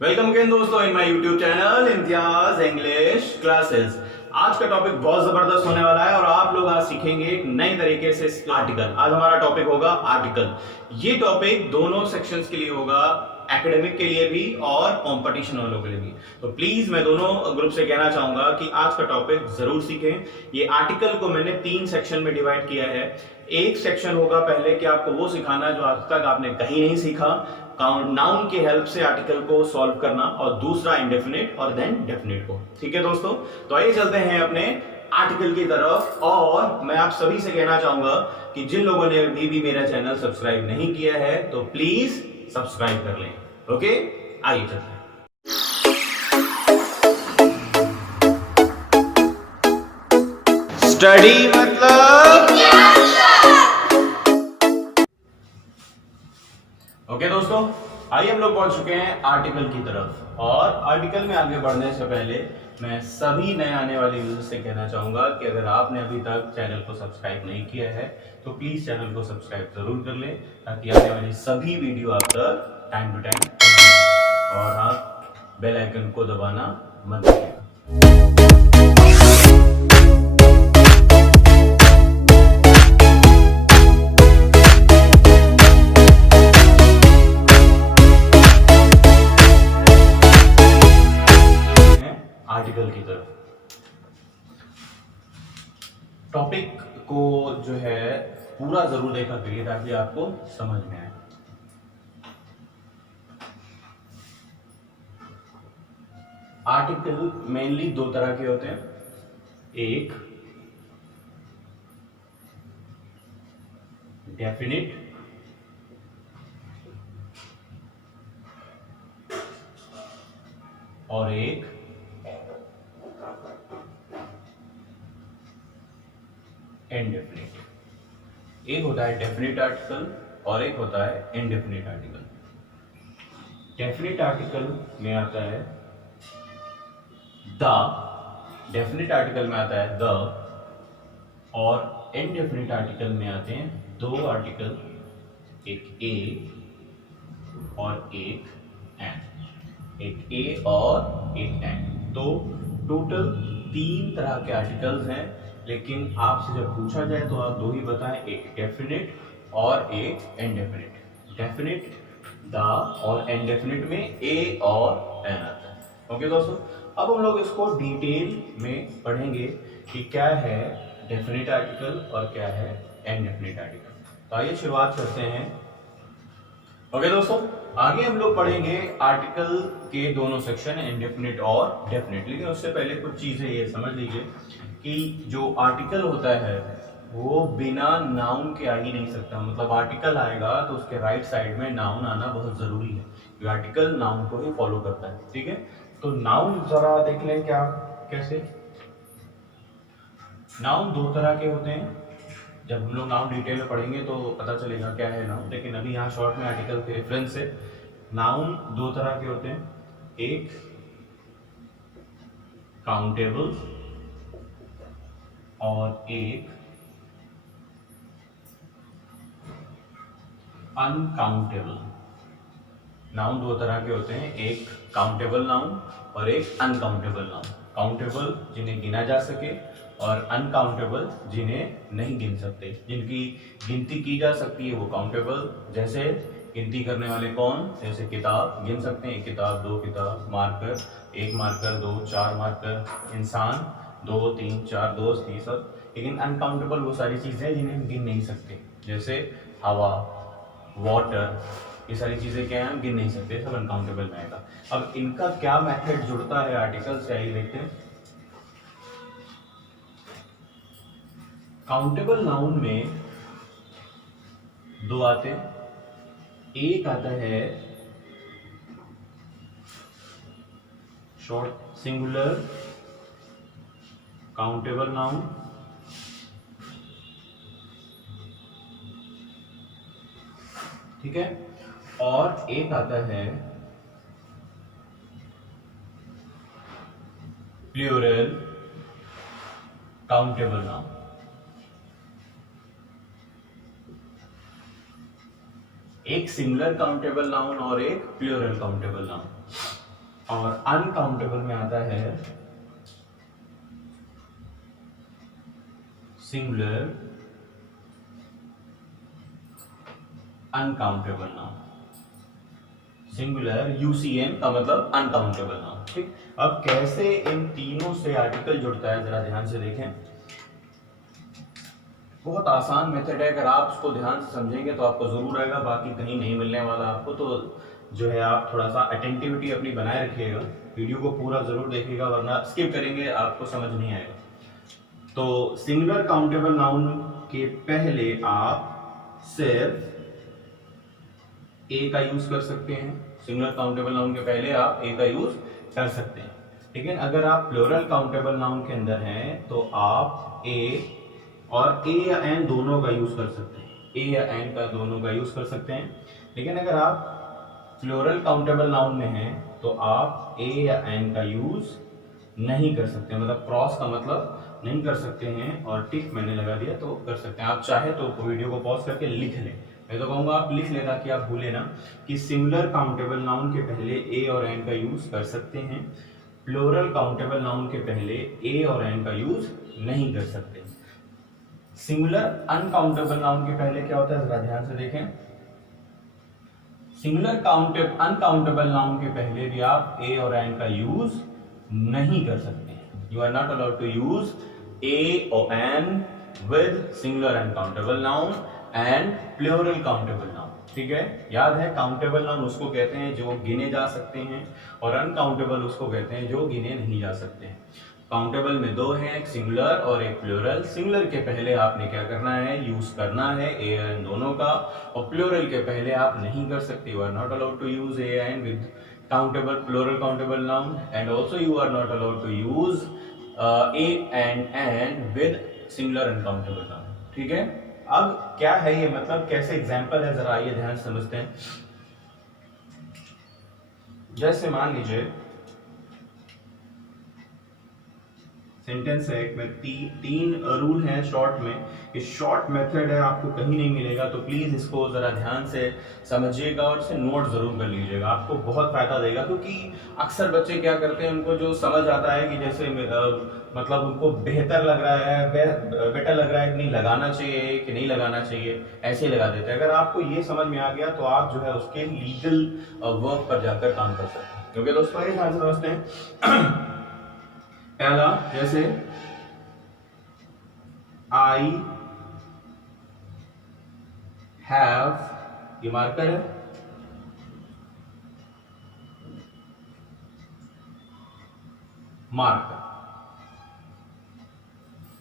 Welcome again दोस्तों in my YouTube channel Imtiaz English classes. आज का टॉपिक बहुत जबरदस्त होने वाला है और आप लोग आज सीखेंगे एक नई तरीके से आर्टिकल। आज हमारा टॉपिक होगा आर्टिकल। ये टॉपिक दोनों सेक्शंस के लिए होगा, एकेडमिक के लिए भी और कंपटीशन वालों के लिए भी। तो प्लीज मैं दोनों ग्रुप से कहना चाहूंगा कि आज का टॉपिक जरूर सीखें। ये आर्टिकल को मैंने 3 सेक्शन में डिवाइड किया है। एक सेक्शन होगा पहले कि आपको वो सिखाना जो आज तक आपने कहीं नहीं सीखा, नाउन की हेल्प से आर्टिकल को सॉल्व करना, और दूसरा इंडेफिनिट और देन डेफिनिट को। ठीक है दोस्तों, तो आइए चलते हैं अपने आर्टिकल की तरफ। और मैं आप सभी से कहना चाहूंगा कि जिन लोगों ने अभी भी मेरा चैनल सब्सक्राइब नहीं किया है तो प्लीज सब्सक्राइब कर लें। ओके, आइए चलते हैं। स्टडी मतलब ओके दोस्तों, आइए हम लोग पहुंच चुके हैं आर्टिकल की तरफ। और आर्टिकल में आगे बढ़ने से पहले मैं सभी नए आने वाले यूजर्स से कहना चाहूंगा कि अगर आपने अभी तक चैनल को सब्सक्राइब नहीं किया है तो प्लीज चैनल को सब्सक्राइब जरूर कर लें, ताकि आने वाली सभी वीडियो आप तक टाइम टू टाइम पहुंचे। और आप बेल आइकन को दबाना मत भूलिएगा। आर्टिकल की तरफ टॉपिक को जो है पूरा जरूर देखा करिए ताकि आपको समझ में आए। आर्टिकल मेनली 2 तरह के होते हैं, एक डेफिनिट और एक इनडेफिनिट। एक होता है डेफिनिट आर्टिकल और एक होता है इनडेफिनिट आर्टिकल। डेफिनिट आर्टिकल में आता है द, डेफिनिट आर्टिकल में आता है द, और इनडेफिनिट आर्टिकल में आते हैं 2 आर्टिकल, एक ए और एक एन, एक ए और एक एन। तो टोटल 3 तरह के आर्टिकल्स हैं, लेकिन आपसे जब पूछा जाए तो आप 2 ही बताएं, एक डेफिनिट और एक इनडेफिनिट। डेफिनिट द और इनडेफिनिट में ए और एन आता है। ओके दोस्तों, अब हम लोग इसको डिटेल में पढ़ेंगे कि क्या है डेफिनिट आर्टिकल और क्या है इनडेफिनिट आर्टिकल। तो आइए शुरुआत करते हैं। ओके दोस्तों, आगे हम लोग पढ़ेंगे आर्टिकल के दोनों सेक्शन, इनडेफिनिट और डेफिनिट। लेकिन उससे पहले कुछ चीजें ये समझ लीजिए कि जो आर्टिकल होता है वो बिना नाउन के आ ही नहीं सकता। मतलब आर्टिकल आएगा तो उसके राइट साइड में नाउन आना बहुत जरूरी है, क्योंकि आर्टिकल नाउन को ही फॉलो करता है। ठीक है, तो नाउन जरा देख लें क्या कैसे। नाउन 2 तरह के होते हैं। जब हम लोग नाउन डिटेल में पढ़ेंगे तो पता चलेगा क्या है नाउन, लेकिन अभी यहाँ शॉर्ट में आर्टिकल के रेफरेंस से नाउन 2 तरह के होते हैं, एक काउंटेबल और एक अनकाउंटेबल। नाउन 2 तरह के होते हैं, एक काउंटेबल नाउन और एक अनकाउंटेबल नाउन। काउंटेबल जिन्हें गिना जा सके और अनकाउंटेबल जिन्हें नहीं गिन सकते। जिनकी गिनती की जा सकती है वो काउंटेबल, जैसे गिनती करने वाले कौन, जैसे किताब गिन सकते हैं, 1 किताब 2 किताब, मार्कर 1 मार्कर 2 4 मार्कर, इंसान 2 3 4 दोस्त, ये सब। लेकिन अनकाउंटेबल वो सारी चीजें जिन्हें हम गिन नहीं सकते, जैसे हवा, वाटर, ये सारी चीजें क्या है हम गिन नहीं सकते, सब अनकाउंटेबल में आएगा। अब इनका क्या मेथड जुड़ता है आर्टिकल से, आइए देखते हैं। काउंटेबल नाउन में 2 आते हैं, एक आता है शॉर्ट सिंगुलर काउंटेबल नाउन, ठीक है, और एक आता है प्लूरल काउंटेबल नाउन। एक सिंगुलर काउंटेबल नाउन और एक प्लूरल काउंटेबल नाउन। और अनकाउंटेबल में आता है singular uncountable noun. Singular UCN का मतलब अनकाउंटेबल नाउन। ठीक, अब कैसे इन तीनों से आर्टिकल जुड़ता है जरा ध्यान से देखें। बहुत आसान मेथड है, अगर आप उसको ध्यान से समझेंगे तो आपको जरूर आएगा, बाकी कहीं नहीं मिलने वाला आपको। तो जो है आप थोड़ा सा अटेंटिविटी अपनी बनाए रखिएगा, वीडियो को पूरा जरूर देखिएगा, वरना स्किप करेंगे आपको समझ नहीं आएगा। तो सिंगुलर काउंटेबल नाउन के पहले आप सिर्फ ए का यूज कर सकते हैं। सिंगुलर काउंटेबल नाउन के पहले आप ए का यूज कर सकते हैं। लेकिन अगर आप प्लूरल काउंटेबल नाउन के अंदर हैं तो आप ए और ए या एन दोनों का यूज कर सकते हैं। ए या एन का दोनों का यूज कर सकते हैं। लेकिन अगर आप प्लूरल काउंटेबल नाउन में हैं तो आप ए या एन का यूज नहीं कर सकते, मतलब क्रॉस का मतलब नहीं कर सकते हैं। और टिक मैंने लगा दिया तो कर सकते हैं। आप चाहे तो वीडियो को पॉज करके लिख लें, मैं तो कहूँगा आप लिख लें ताकि आप भूलें ना कि सिंगुलर काउंटेबल नाउन के पहले ए और एन का यूज कर सकते हैं, प्लूरल काउंटेबल नाउन के पहले ए और एन का यूज नहीं कर सकते। सिंगुलर अनकाउंटेबल नाउन के पहले क्या होता है जरा ध्यान से देखें। सिंगुलर अनकाउंटेबल नाउन के पहले भी आप ए और एन का यूज नहीं कर सकते हैं। You are not allowed to use a और an with singular uncountable noun and plural countable noun. ठीक है, याद है काउंटेबल नाउन उसको कहते हैं जो गिने जा सकते हैं और अनकाउंटेबल उसको कहते हैं जो गिने नहीं जा सकते हैं। काउंटेबल में दो हैं, एक सिंगुलर और एक प्लूरल। सिंगुलर के पहले आपने क्या करना है, यूज करना है ए एन दोनों का, और प्लूरल के पहले आप नहीं कर सकते। You are not allowed to use a an with countable plural countable noun and also you are not allowed to use a and an with singular uncountable noun. ठीक है, अब क्या है ये, मतलब कैसे एग्जाम्पल है जरा आइए ध्यान से समझते हैं। जैसे मान लीजिए सेंटेंस है में तीन रूल हैं शॉर्ट में। ये शॉर्ट मेथड है, आपको कहीं नहीं मिलेगा, तो प्लीज इसको जरा ध्यान से समझिएगा और इसे नोट जरूर कर लीजिएगा, आपको बहुत फायदा देगा। क्योंकि अक्सर बच्चे क्या करते हैं, उनको जो समझ आता है कि जैसे मतलब उनको बेहतर लग रहा है, बेटर लग रहा है कि नहीं लगाना चाहिए कि नहीं लगाना चाहिए, ऐसे ही लगा देते हैं। अगर आपको ये समझ में आ गया तो आप जो है उसके लीगल वर्क पर जाकर काम कर सकते हैं। क्योंकि दोस्तों ये ध्यान से समझते हैं। पहला जैसे आई हैव, ये मार्कर है, मार्कर,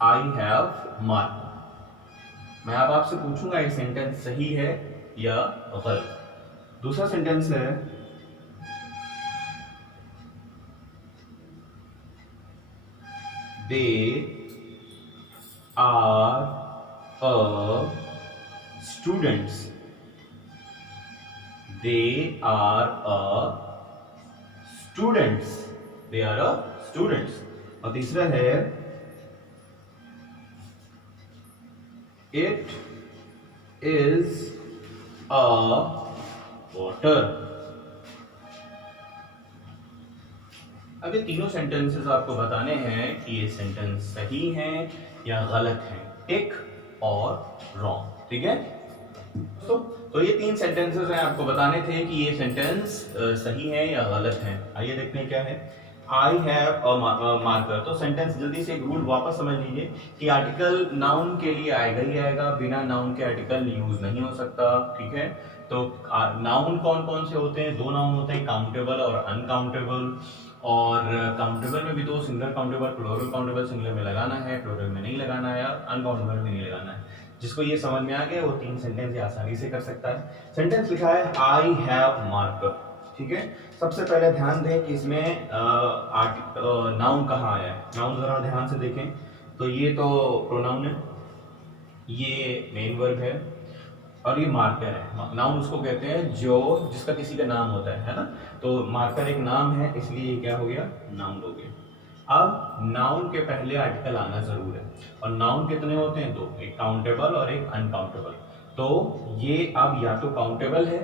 आई हैव मार्कर। मैं अब आपसे पूछूंगा ये सेंटेंस सही है या गलत। दूसरा सेंटेंस है they are a students, they are a students, they are a students। और तीसरा है it is a water। अब ये तीनों सेंटेंसेस आपको बताने हैं कि ये सेंटेंस सही हैं या गलत हैं, टिक और रॉन्ग। ठीक है, तो ये तीन सेंटेंसेस हैं, आपको बताने थे कि ये सेंटेंस सही है या गलत है। आइए देखते हैं क्या है। आई हैव अ मार्कर, तो सेंटेंस जल्दी से एक रूल वापस समझ लीजिए कि आर्टिकल नाउन के लिए आएगा ही आएगा, बिना नाउन के आर्टिकल यूज नहीं हो सकता। ठीक है, तो नाउन कौन कौन से होते हैं, दो नाउन होते हैं, काउंटेबल और अनकाउंटेबल। और काउंटेबल में भी दो, singular countable, plural countable. Singular में लगाना है, प्लूरल में नहीं लगाना है, अनकाउंटेबल में नहीं लगाना है। जिसको ये समझ में आ गया वो तीन सेंटेंस ये आसानी से कर सकता है। सेंटेंस लिखा है आई हैव मार्कर। ठीक है, सबसे पहले ध्यान दें कि इसमें नाउन कहाँ आया है। नाउन जरा ध्यान से देखें तो ये तो प्रोनाउन है, ये मेन वर्ब है और ये मार्कर है। नाउन उसको कहते हैं जो जिसका किसी का नाम होता है ना। तो मार्कर एक नाम है, इसलिए ये क्या हो गया, नाउन हो गया। अब नाउन के पहले आर्टिकल आना जरूर है, और नाउन कितने होते हैं, दो, एक काउंटेबल और एक अनकाउंटेबल। तो ये अब या तो काउंटेबल है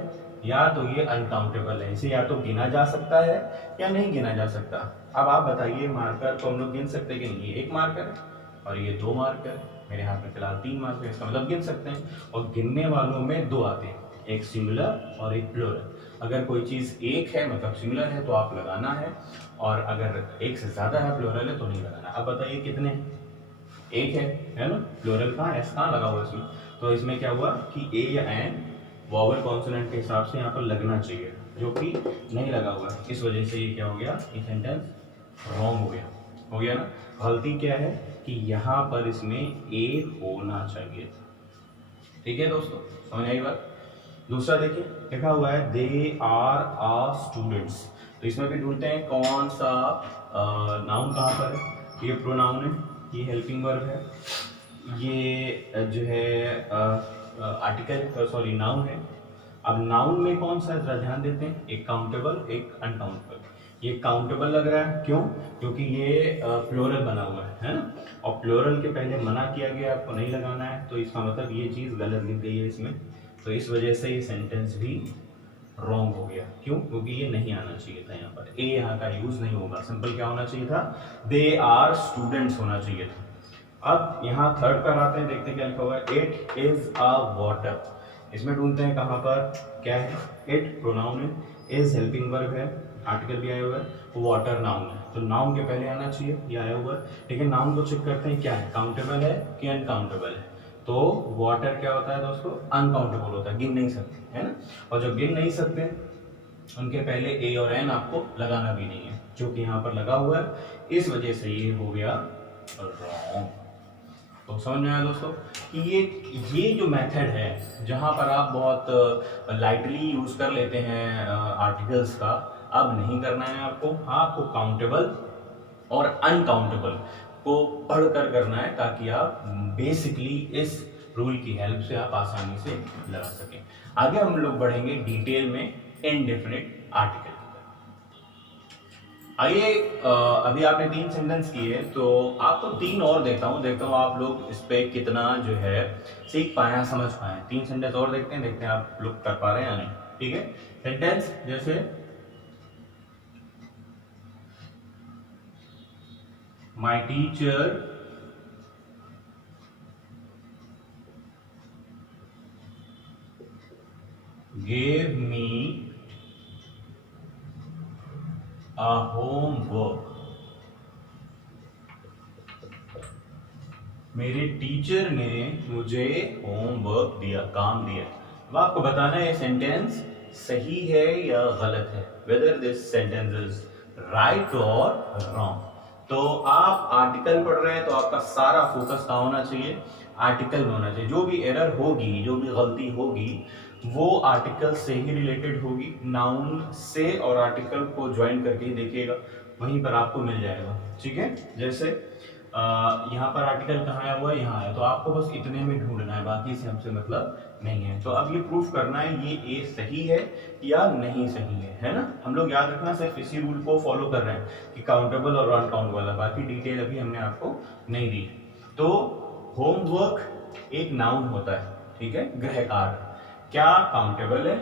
या तो ये अनकाउंटेबल है, इसे या तो गिना जा सकता है या नहीं गिना जा सकता। अब आप बताइए, मार्कर को हम लोग गिन सकते हैं कि नहीं? ये एक मार्कर है और ये दो मार्कर है, मेरे हाथ में फिलहाल 3 मार्कर है, इसका मतलब गिन सकते हैं। और गिनने वालों में 2 आते हैं, एक सिंगुलर और एक प्लूरल। अगर कोई चीज एक है मतलब सिंगुलर है तो आप लगाना है, और अगर एक से ज्यादा है प्लूरल है तो नहीं लगाना। अब बताइए कितने हैं? एक है ना? प्लूरल कहाँ है? एस कहाँ लगा हुआ है इसमें? तो इसमें क्या हुआ कि ए या एन वॉवल कॉन्सोनेंट के हिसाब से यहाँ पर लगना चाहिए, जो कि नहीं लगा हुआ है। इस वजह से ये क्या हो गया, ये सेंटेंस रॉन्ग हो गया ना। गलती क्या है कि यहाँ पर इसमें ए होना चाहिए था। ठीक है दोस्तों, समझ आई बात? दूसरा देखिए, लिखा हुआ है दे आर आ स्टूडेंट्स। तो इसमें भी ढूंढते हैं कौन सा नाउन कहाँ पर है। ये प्रोनाउन है, ये हेल्पिंग वर्ब है, ये जो है आर्टिकल सॉरी नाउन है। अब नाउन में कौन सा, जरा ध्यान देते हैं, एक काउंटेबल एक अनकाउंटेबल। ये काउंटेबल लग रहा है, क्यों? क्योंकि ये प्लूरल बना हुआ है ना, और प्लूरल के पहले मना किया गया आपको नहीं लगाना है, तो इसका मतलब ये चीज़ गलत लिख गई है इसमें। तो इस वजह से ये सेंटेंस भी रॉन्ग हो गया। क्यों? क्योंकि ये नहीं आना चाहिए था, यहाँ पर ए यहाँ का यूज नहीं होगा। सिंपल क्या होना चाहिए था, दे आर स्टूडेंट्स होना चाहिए था। अब यहाँ थर्ड पर आते हैं, देखते हैं क्या लिखा हुआ है, इट इज अ वाटर। इसमें ढूंढते हैं कहाँ पर क्या है। इट प्रोनाउन है, इज हेल्पिंग वर्ब है, आर्टिकल भी आया हुआ है, वाटर नाउन है, तो नाउन के पहले आना चाहिए, ये आया हुआ है। लेकिन नाउन को चेक करते हैं क्या है, काउंटेबल है कि अनकाउंटेबल है। तो वाटर क्या होता है दोस्तों, अनकाउंटेबल होता है, गिन नहीं सकते, है ना। और जो गिन नहीं सकते उनके पहले ए और एन आपको लगाना भी नहीं है, जो कि यहाँ पर लगा हुआ है, इस वजह से ये हो गया रॉन्ग। तो समझ में आया दोस्तों कि ये जो मेथड है जहाँ पर आप बहुत लाइटली यूज कर लेते हैं आर्टिकल्स का, अब नहीं करना है आपको। हाँ, आपको काउंटेबल और अनकाउंटेबल को पढ़कर करना है, ताकि आप बेसिकली इस रूल की हेल्प से आप आसानी से लगा सकें। आगे हम लोग बढ़ेंगे डिटेल में इनडेफिनिट आर्टिकल। आइए, अभी आपने 3 सेंटेंस किए, तो आपको 3 और देखता हूँ आप लोग इस पे कितना जो है सीख पाए हैं, समझ पाए हैं। 3 सेंटेंस और देखते हैं आप लोग कर पा रहे हैं या नहीं। ठीक है, सेंटेंस जैसे my teacher gave me a homework। मेरे टीचर ने मुझे होमवर्क दिया, काम दिया। अब आपको बताना है ये सेंटेंस सही है या गलत है, whether this sentence is right और रॉन्ग। तो आप आर्टिकल पढ़ रहे हैं तो आपका सारा फोकस कहाँ होना चाहिए, आर्टिकल में होना चाहिए। जो भी एरर होगी, जो भी गलती होगी, वो आर्टिकल से ही रिलेटेड होगी। नाउन से और आर्टिकल को ज्वाइन करके ही देखिएगा, वहीं पर आपको मिल जाएगा। ठीक है, जैसे यहाँ पर आर्टिकल कहाँ आया हुआ है, यहाँ है, तो आपको बस इतने में ढूंढना है, बाकी से हमसे मतलब नहीं है। तो अब ये प्रूफ करना है ये ए सही है या नहीं सही है ना। हम लोग याद रखना सिर्फ इसी रूल को फॉलो कर रहे हैं कि काउंटेबल और अनकाउंटेबल है, बाकी डिटेल अभी हमने आपको नहीं दी। तो होमवर्क एक नाउन होता है, ठीक है, गृह कार्य। क्या काउंटेबल है,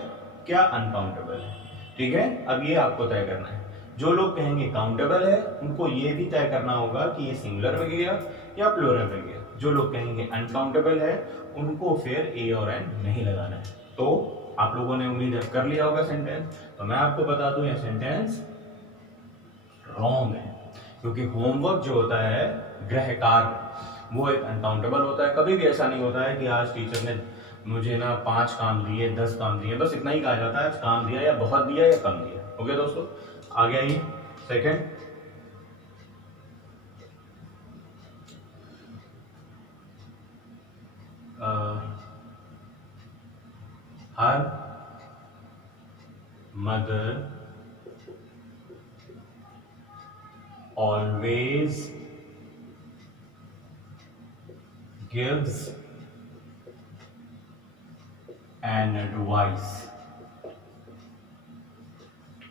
क्या अनकाउंटेबल है, ठीक है। अब ये आपको तय करना है। जो लोग कहेंगे काउंटेबल है, उनको ये भी तय करना होगा कि ये सिंगुलर में गया या प्लूरल में गया। जो लोग कहेंगे अनकाउंटेबल है, उनको फिर ए और एन नहीं लगाना है। तो आप लोगों ने उम्मीद कर लिया होगा सेंटेंस, तो मैं आपको बता दूं ये सेंटेंस रॉन्ग है, क्योंकि होमवर्क जो होता है गृह कार्य, वो एक अनकाउंटेबल होता है। कभी भी ऐसा नहीं होता है कि आज टीचर ने मुझे ना 5 काम दिए, 10 काम दिए, बस इतना ही कहा जाता है, काम दिया या बहुत दिया या कम दिया। ओके दोस्तों, आगे आइए। Second, her mother always gives an advice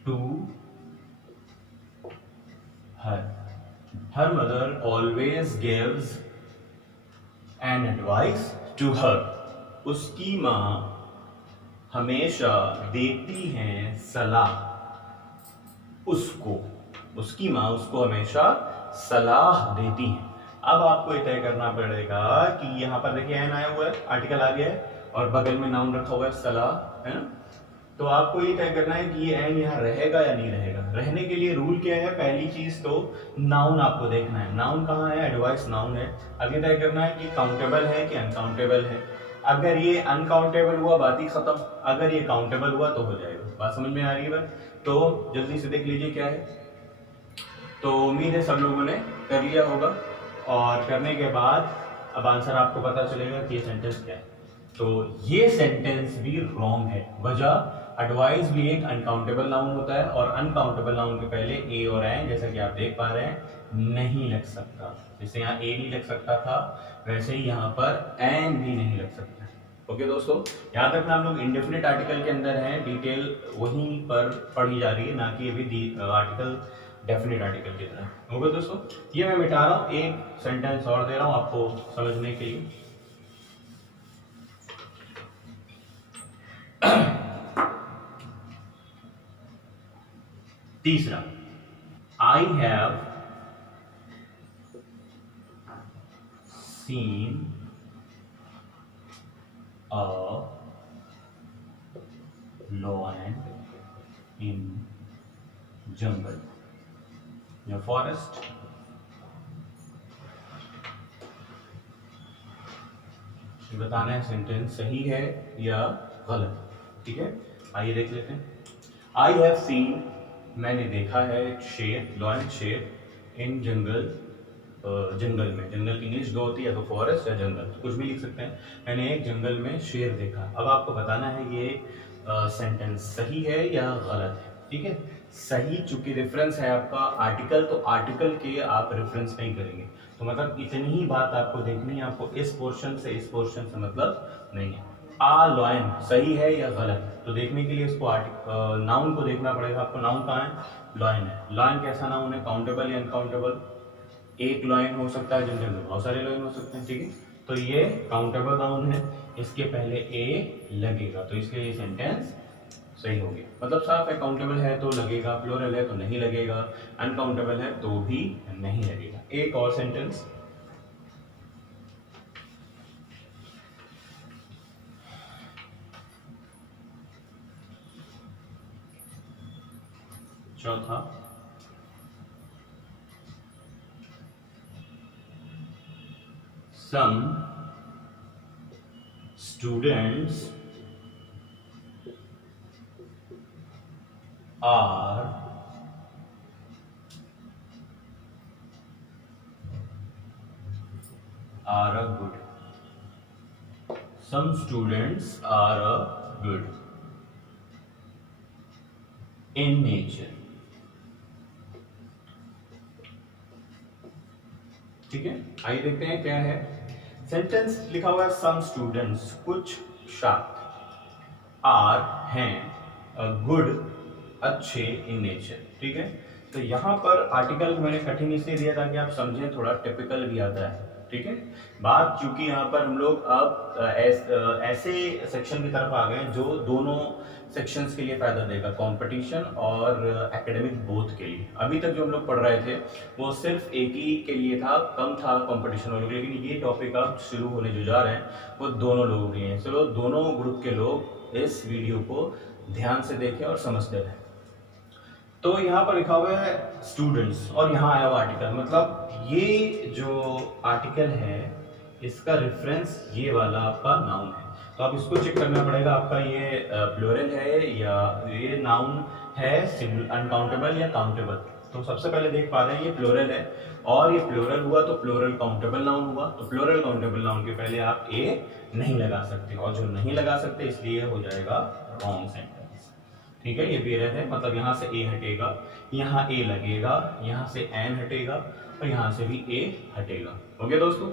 to her। Her mother always gives an advice to her। उसकी माँ हमेशा देती हैं सलाह उसको, उसकी माँ उसको हमेशा सलाह देती है। अब आपको ये तय करना पड़ेगा कि यहाँ पर देखिए एन आया हुआ है, आर्टिकल आ गया है और बगल में नाउन रखा हुआ है सलाह, है ना। तो आपको ये तय करना है कि ये एन यहाँ रहेगा या नहीं रहेगा। रहने के लिए रूल क्या है, पहली चीज तो नाउन आपको देखना है, नाउन कहाँ है, एडवाइस नाउन है। अब ये तय करना है कि काउंटेबल है कि अनकाउंटेबल है। अगर ये अनकाउंटेबल हुआ बात ही खत्म, अगर ये काउंटेबल हुआ तो हो जाएगा। बात समझ में आ रही है बात? तो जल्दी से देख लीजिए क्या है। तो उम्मीद है सब लोगों ने कर लिया होगा और करने के बाद अब आंसर आपको पता चलेगा कि ये सेंटेंस क्या है। तो ये सेंटेंस भी रॉन्ग है। वजह, एडवाइस भी एक अनकाउंटेबल नाउन होता है और अनकाउंटेबल नाउन के पहले ए और एन, जैसा कि आप देख पा रहे हैं, नहीं लग सकता। जैसे यहाँ ए नहीं लग सकता था वैसे ही यहाँ पर एन भी नहीं लग सकता। ओके दोस्तों, याद रखना हम लोग इंडेफिनिट आर्टिकल के अंदर हैं, डिटेल वहीं पर पढ़ी जा रही है, ना कि अभी आर्टिकल डेफिनेट आर्टिकल की तरह। ओके दोस्तों, ये मैं मिटा रहा हूँ, एक सेंटेंस और दे रहा हूँ आपको समझने के लिए। तीसरा, I have seen a lion in jungle, या फॉरेस्ट। बताना है सेंटेंस सही है या गलत। ठीक है, आइए देख लेते हैं। आई हैव सीन, मैंने देखा है एक शेर, लॉयन शेर, इन जंगल, जंगल में। जंगल की इंग्लिश दो होती है, या तो फॉरेस्ट या जंगल, तो कुछ भी लिख सकते हैं। मैंने एक जंगल में शेर देखा। अब आपको बताना है ये सेंटेंस सही है या गलत है। ठीक है, सही चूंकि रेफरेंस है आपका आर्टिकल, तो आर्टिकल के आप रेफरेंस नहीं करेंगे। तो मतलब इतनी ही बात आपको देखनी है, आपको इस पोर्शन से इस पोर्शन से मतलब नहीं है। आ लॉयन सही है या गलत, तो देखने के लिए इसको नाउन को देखना पड़ेगा आपको। नाउन कहाँ है, लॉयन है। लॉयन कैसा नाउन है, काउंटेबल या अनकाउंटेबल? एक लॉयन हो सकता है, जंगल में बहुत सारे लॉयन हो सकते हैं। ठीक है, तो ये काउंटेबल नाउन है, इसके पहले ए लगेगा, तो इसलिए ये सेंटेंस सही हो गया। मतलब साफ है, काउंटेबल है तो लगेगा, प्लूरल है तो नहीं लगेगा, अनकाउंटेबल है तो भी नहीं लगेगा। एक और सेंटेंस, चौथा, some students are a good. Some students are a good in nature. ठीक है, आइए देखते हैं क्या है। सेंटेंस लिखा हुआ है सम स्टूडेंट्स, कुछ छात्र, आर हैं, गुड अच्छे, इन नेचर। ठीक है, तो यहाँ पर आर्टिकल मैंने कठिन इसलिए दिया ताकि आप समझें, थोड़ा टिपिकल भी आता है। ठीक है, बात चूंकि यहाँ पर हम लोग अब ऐसे सेक्शन की तरफ आ गए जो दोनों सेक्शंस के लिए फायदा देगा, कंपटीशन और एकेडमिक बोथ के लिए। अभी तक जो हम लोग पढ़ रहे थे वो सिर्फ एक ही के लिए था, कम था कंपटीशन वालों के लिए, लेकिन ये टॉपिक अब शुरू होने जो जा रहे हैं वो दोनों लोगों के लिए। चलो दोनों ग्रुप के लोग इस वीडियो को ध्यान से देखें और समझते रहें। तो यहाँ पर लिखा हुआ है स्टूडेंट्स और यहाँ आया हुआ आर्टिकल, मतलब ये जो आर्टिकल है इसका रेफरेंस ये वाला आपका नाउन है। तो आप इसको चेक करना पड़ेगा, आपका ये प्लूरल है या ये नाउन है, अनकाउंटेबल या काउंटेबल। तो सबसे पहले देख पा रहे हैं ये प्लूरल है, और ये प्लूरल हुआ तो प्लूरल काउंटेबल नाउन हुआ। तो प्लूरल काउंटेबल नाउन के पहले आप ए नहीं लगा सकते, और जो नहीं लगा सकते इसलिए हो जाएगा रॉन्ग सेंटेंस। ठीक है, ये भी एरर है, मतलब यहाँ से ए हटेगा, यहाँ ए लगेगा, यहाँ से एन हटेगा और यहाँ से भी ए हटेगा। ओके दोस्तों।